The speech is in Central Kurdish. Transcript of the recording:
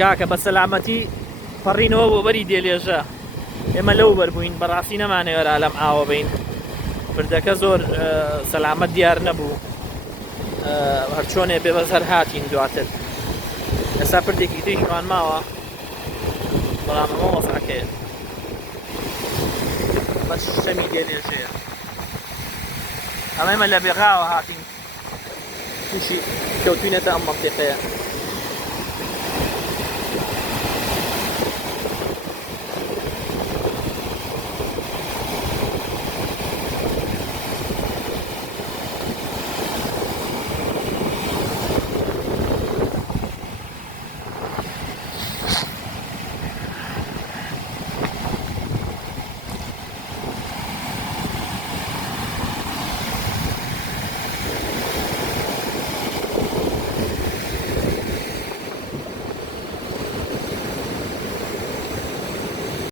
کاکە بە سەلامەتی پەڕینەوە بۆ بەری دێلێژە ئێمە لەو بەربووین بەڕاستی نەمانەوێرا لەم ئاوە بین پردەکە زۆر سەلامەت دیار نەبوو هەرچۆنێ بێبەزەر هاتین دواتر ئێستا پردێکی تریشمان ماوە بەڵام ئەمە وەسعەکەیە بەس شەمی دێلێژەیە ئەمە ئێمە لە بێغاوە هاتین تووشی کەوتوینەتە ئەم مەنتیقەیە